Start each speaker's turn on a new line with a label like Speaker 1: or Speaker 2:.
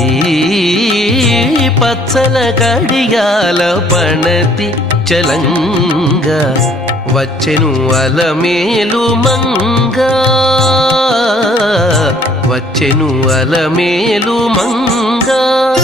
Speaker 1: ఈ పచ్చల గడియాల పణతి చలంగ. వచ్చెను అలమేలు మంగ. వచ్చెను అలమేలు మంగా.